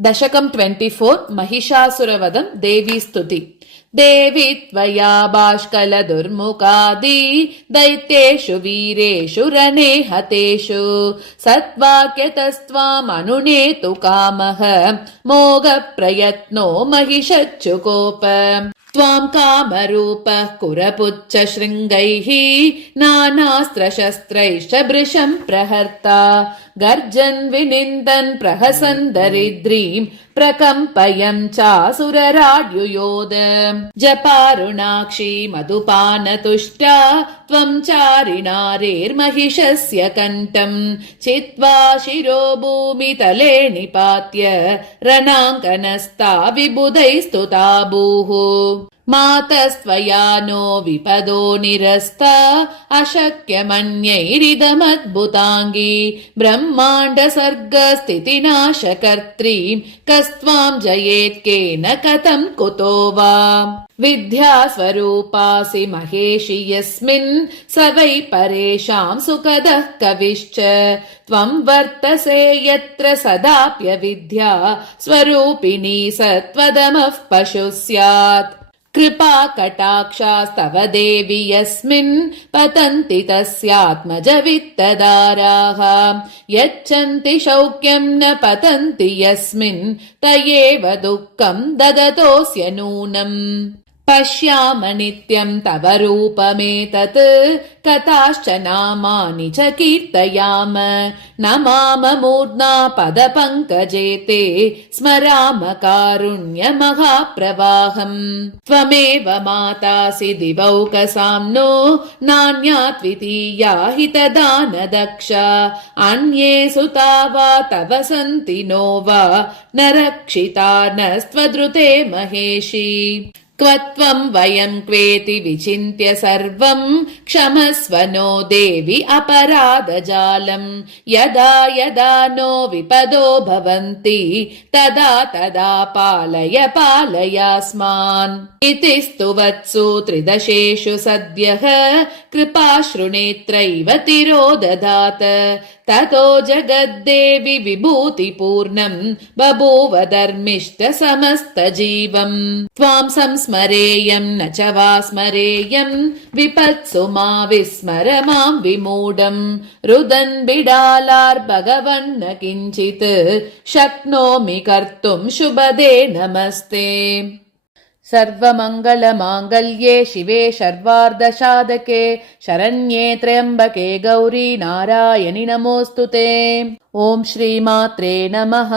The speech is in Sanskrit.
दशकं 24 महिषासुरवधं देवीस्तुति। देवी त्वया बाष्कलदुर्मुखादि दैत्येषु वीरेषु रणे हतेषु सत्वाक्यतस्त्वामनुनेतु कामः मोघप्रयत्नो महिषच्युकोप। त्वां कामरूपः कुरपुच्छ शृङ्गैः नानास्त्रशस्त्रैश्च भृशं प्रहर्ता गर्जन् विनिन्दन् प्रहसन् दरिद्रीं प्रकम्पयन् चासुरराड्युयोध। जपारुणाक्षी मधुपानतुष्टा त्वं चारिणारेर्महिषस्य कण्ठम् छित्त्वा शिरो भूमितले निपात्य रणाङ्कनस्ता विबुधैस्तुता भूः। मातस्त्वया नो विपदो निरस्ता अशक्यमन्यैरिदमद्भुताङ्गी ब्रह्माण्डसर्गस्थितिनाशकर्त्रीं कस्त्वां जयेत् केन कथं कुतो वा। विद्यास्वरूपासि महेशि यस्मिन् स वै परेषां सुखदः कविश्च त्वं वर्तसे यत्र सदाप्यविद्या स्वरूपिणी सत्त्वदमः पशुः स्यात्। कृपा कटाक्षास्तव देवि यस्मिन् पतन्ति तस्यात्मजवित्तदाराः यच्छन्ति शौक्यं न पतन्ति यस्मिन् तयेव दुःखं ददतोऽस्य नूनम्। पश्याम नित्यं तव रूपमेतत् कथाश्च नामानि च कीर्तयाम नमाम मूर्ध्ना पदपङ्कजे ते स्मराम कारुण्यमहाप्रवाहम्। त्वमेव मातासि दिवौकसाम्नो नान्या द्वितीया हितदानदक्षा अन्ये सुता वा तव सन्ति नो वा न रक्षिता नस्त्वद्रुते महेशि। क्वत्वं वयं क्वेति विचिन्त्य सर्वं क्षमस्व नो देवि अपराधजालम् यदा यदा नो विपदो भवन्ति तदा तदा पालय पालयास्मान्। इति स्तुवत्सु त्रिदशेषु सद्यः कृपाश्रुनेत्रैव तिरोदधात ततो जगद्देवि विभूतिपूर्णं बभूव धर्मिष्ठ समस्तजीवम्। त्वां संस्मरेयं न च वा स्मरेयं विपत्सु मा विस्मर मां विमूढम्। रुदन् बिडालार्भगवन्न किञ्चित् शक्नोमि कर्तुं शुभदे नमस्ते। सर्वमङ्गलमाङ्गल्ये शिवे सर्वार्धसाधके शरण्ये त्र्यम्बके गौरी नारायणि नमोऽस्तुते। ॐ श्रीमात्रे नमः।